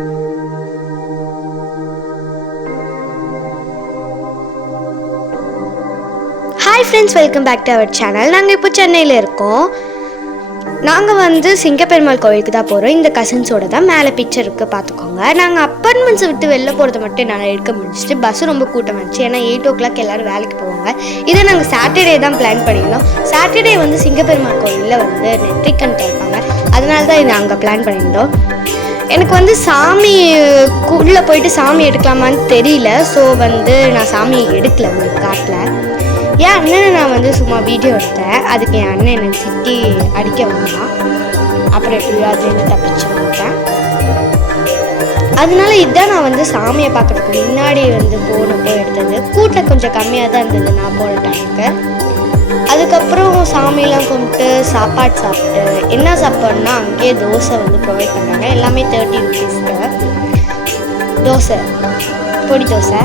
Hi friends, welcome back to our channel. நாங்கள் இப்போ சென்னையில் இருக்கோம். நாங்கள் வந்து சிங்கப்பெருமாள் கோவிலுக்கு தான் போகிறோம். இந்த கசின்ஸோட தான். மேலே பிக்சர் இருக்குது, பார்த்துக்கோங்க. நாங்கள் அப்பார்ட்மெண்ட்ஸை விட்டு வெளில போகிறத மட்டும் என்னால் எடுக்க முடிஞ்சிட்டு. பஸ்ஸு ரொம்ப கூட்டம் வந்துச்சு. ஏன்னா 8 o'clock எல்லோரும் வேலைக்கு போவாங்க. இதை நாங்கள் சாட்டர்டே தான் பிளான் பண்ணியிருந்தோம். சாட்டர்டே வந்து சிங்கப்பெருமாள் கோவிலில் வந்து நெற்றிக்கண் திறப்பாங்க. அதனால தான் இதை அங்கே பிளான் பண்ணியிருந்தோம். எனக்கு வந்து சாமி உள்ளே போயிட்டு சாமி எடுக்கலாமான்னு தெரியல. ஸோ வந்து நான் சாமியை எடுக்கல, உங்களுக்கு காட்டல. என் அண்ணனை நான் வந்து சும்மா வீடியோ எடுத்தேன். அதுக்கு என் அண்ணன் எனக்கு திட்டி அடிக்க வந்தான். அப்புறம் எப்படியோ அதுலேருந்து தப்பிச்சு வந்துட்டேன். அதனால இதுதான் நான் வந்து சாமியை பார்க்கறதுக்கு முன்னாடி வந்து போனப்போ எடுத்தது. கூட்டம் கொஞ்சம் கம்மியாக தான் இருந்தது நான் போன டைமுக்கு. அதுக்கப்புறம் சாமியெல்லாம் கும்பிட்டு சாப்பாடு சாப்பிட்டு, என்ன சாப்பாடுனா அங்கேயே தோசை வந்து ப்ரொவைட் பண்ணுறாங்க. எல்லாமே 30 rupeesக்கு தோசை, பொடி தோசை.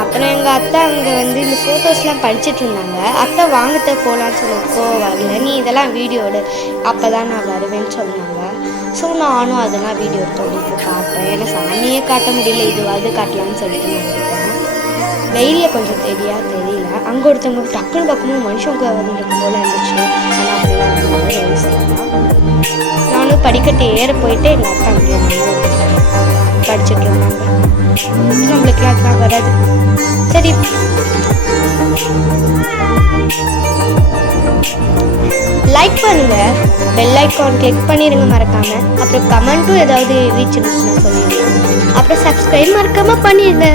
அப்புறம் எங்கள் அத்தை அங்கே வந்து இந்த ஃபோட்டோஸ்லாம் படிச்சுட்டு இருந்தாங்க. அத்தை வாங்கத்த போகலான்னு சொன்னப்போ வரல, நீ இதெல்லாம் வீடியோடு, அப்போ தான் நான் வருவேன்னு சொன்னாங்க. ஸோ நானும் அதெல்லாம் வீடியோ எடுத்து உங்களுக்கு காட்டுறேன். ஏன்னா சாமியே காட்ட முடியல, இதுவாது காட்டலான்னு சொல்லிட்டு நான் இருக்கேன். வெயிலிய கொஞ்சம் தெரியல. அங்கே ஒருத்தவங்க டக்குன்னு பக்கமும் மனுஷங்க வந்துருக்கு போல் இருந்துச்சு. ஆனால் அப்படிலாம் நானும் படிக்கட்டு ஏற போயிட்டு எங்கள் அத்தை அங்கே படிச்சுட்டு இருந்தாங்க. நம்மளுக்குலாம் அதெல்லாம் வராது. சரி, லைக் பண்ணுங்க, பெல் ஐக்கான் கிளிக் பண்ணிடுங்க மறக்காம. அப்புறம் கமெண்ட்டும் ஏதாவது ரீச் இருந்துச்சுன்னா சொல்லிடுங்க. அப்புறம் சப்ஸ்கிரைப் மறக்காம பண்ணிடுங்க.